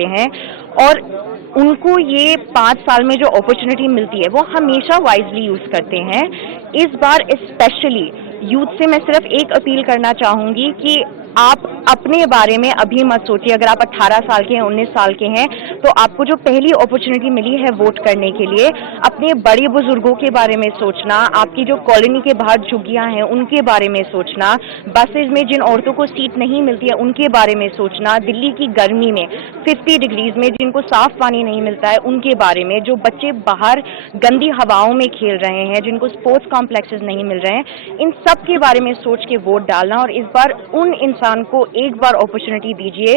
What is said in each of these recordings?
होते हैं और उनको ये 5 साल में जो अपॉर्चुनिटी मिलती है वो हमेशा वाइजली यूज करते हैं। इस बार स्पेशली यूथ से मैं सिर्फ एक अपील करना चाहूंगी कि आप अपने बारे में अभी मत सोचिए। अगर आप 18 साल के हैं, 19 साल के हैं, तो आपको जो पहली अपॉर्चुनिटी मिली है वोट करने के लिए, अपने बड़े बुजुर्गों के बारे में सोचना, आपकी जो कॉलोनी के बाहर झुग्गियां हैं उनके बारे में सोचना, बसेज में जिन औरतों को सीट नहीं मिलती है उनके बारे में सोचना, दिल्ली की गर्मी में 50 डिग्रीज में जिनको साफ पानी नहीं मिलता है उनके बारे में, जो बच्चे बाहर गंदी हवाओं में खेल रहे हैं, जिनको स्पोर्ट्स कॉम्प्लेक्सेस नहीं मिल रहे हैं, इन सब के बारे में सोच के वोट डालना। और इस बार उन इंसान को एक बार अपॉर्चुनिटी दीजिए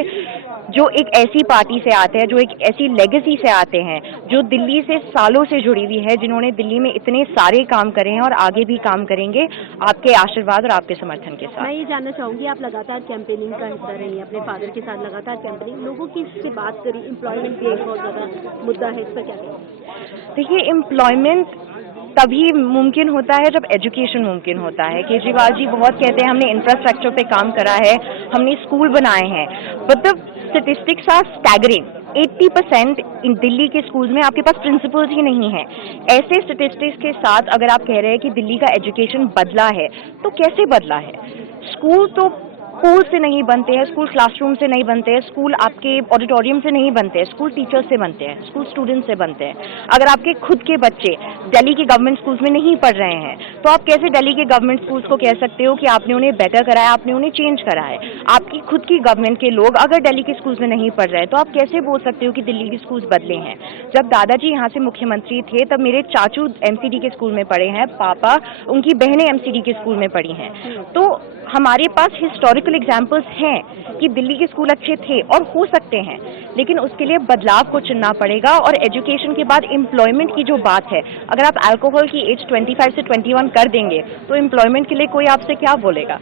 जो एक ऐसी पार्टी से आते हैं, जो एक ऐसी लेगेसी से आते हैं, जो दिल्ली से सालों से जुड़ी हुई है, जिन्होंने दिल्ली में इतने सारे काम करे हैं और आगे भी काम करेंगे आपके आशीर्वाद और आपके समर्थन के साथ। मैं ये जानना चाहूंगी, आप लगातार कैंपेनिंग का हिस्सा रही हैं, अपने फादर के साथ लगातार कैंपेनिंग, लोगों की इससे बात करी, एम्प्लॉयमेंट भी एक बहुत ज्यादा मुद्दा है, इस पर क्या कहेंगे? देखिए, एम्प्लॉयमेंट तभी मुमकिन होता है जब एजुकेशन मुमकिन होता है। केजरीवाल जी बहुत कहते हैं हमने इंफ्रास्ट्रक्चर पे काम करा है, हमने स्कूल बनाए हैं, but the statistics are staggering. 80% in Delhi के स्कूल्स में आपके पास प्रिंसिपल्स ही नहीं है। ऐसे स्टैटिस्टिक्स के साथ अगर आप कह रहे हैं कि दिल्ली का एजुकेशन बदला है, तो कैसे बदला है? स्कूल तो स्कूल से नहीं बनते हैं, स्कूल क्लासरूम से नहीं बनते हैं, स्कूल आपके ऑडिटोरियम से नहीं बनते हैं, स्कूल टीचर्स से बनते हैं, स्कूल स्टूडेंट्स से बनते हैं। अगर आपके खुद के बच्चे दिल्ली के गवर्नमेंट स्कूल्स में नहीं पढ़ रहे हैं, तो आप कैसे दिल्ली के गवर्नमेंट स्कूल्स को कह सकते हो कि आपने उन्हें बेटर कराया, आपने उन्हें चेंज करा है? आपकी खुद की गवर्नमेंट के लोग अगर दिल्ली के स्कूल्स में नहीं पढ़ रहे हैं, तो आप कैसे बोल सकते हो कि दिल्ली के स्कूल्स बदले हैं? जब दादाजी यहाँ से मुख्यमंत्री थे, तब मेरे चाचू एमसीडी के स्कूल में पढ़े हैं, पापा उनकी बहनें एमसीडी के स्कूल में पढ़ी हैं। तो हमारे पास हिस्टोरिकल एग्जाम्पल्स हैं कि दिल्ली के स्कूल अच्छे थे और हो सकते हैं, लेकिन उसके लिए बदलाव को चुनना पड़ेगा। और एजुकेशन के बाद एम्प्लॉयमेंट की जो बात है, अगर आप अल्कोहल की एज 25 से 21 कर देंगे, तो एम्प्लॉयमेंट के लिए कोई आपसे क्या बोलेगा?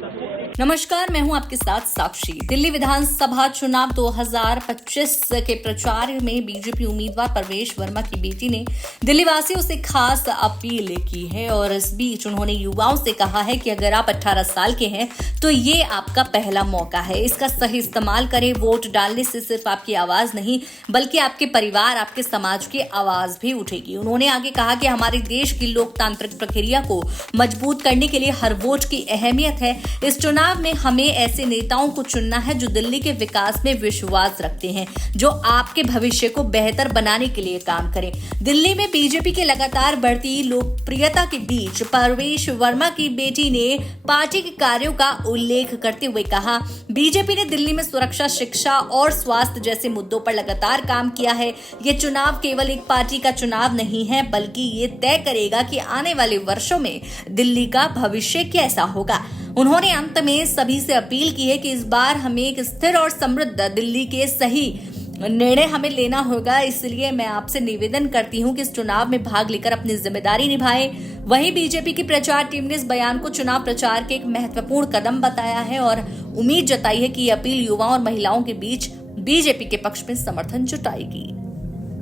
नमस्कार, मैं हूं आपके साथ साक्षी। दिल्ली विधानसभा चुनाव 2025 के प्रचार में बीजेपी उम्मीदवार परवेश वर्मा की बेटी ने दिल्ली वासियों से खास अपील की है और इस बीच उन्होंने युवाओं से कहा है कि अगर आप 18 साल के हैं तो ये आपका पहला मौका है, इसका सही इस्तेमाल करें। वोट डालने से सिर्फ आपकी आवाज नहीं बल्कि आपके परिवार, आपके समाज की आवाज भी उठेगी। उन्होंने आगे कहा कि हमारे देश की लोकतांत्रिक प्रक्रिया को मजबूत करने के लिए हर वोट की अहमियत है। इस चुनाव में हमें ऐसे नेताओं को चुनना है जो दिल्ली के विकास में विश्वास रखते हैं, जो आपके भविष्य को बेहतर बनाने के लिए काम करें। दिल्ली में बीजेपी के लगातार बढ़ती लोकप्रियता के बीच परवेश वर्मा की बेटी ने पार्टी के कार्यों का उल्लेख करते हुए कहा, बीजेपी ने दिल्ली में सुरक्षा, शिक्षा और स्वास्थ्य जैसे मुद्दों पर लगातार काम किया है। ये चुनाव केवल एक पार्टी का चुनाव नहीं है, बल्कि ये तय करेगा कि आने वाले वर्षों में दिल्ली का भविष्य कैसा होगा। उन्होंने अंत में सभी से अपील की है कि इस बार हमें एक स्थिर और समृद्ध दिल्ली के सही निर्णय हमें लेना होगा। इसलिए मैं आपसे निवेदन करती हूं कि इस चुनाव में भाग लेकर अपनी जिम्मेदारी निभाएं। वहीं बीजेपी की प्रचार टीम ने इस बयान को चुनाव प्रचार के एक महत्वपूर्ण कदम बताया है और उम्मीद जताई है कि ये अपील युवाओं और महिलाओं के बीच बीजेपी के पक्ष में समर्थन जुटाएगी।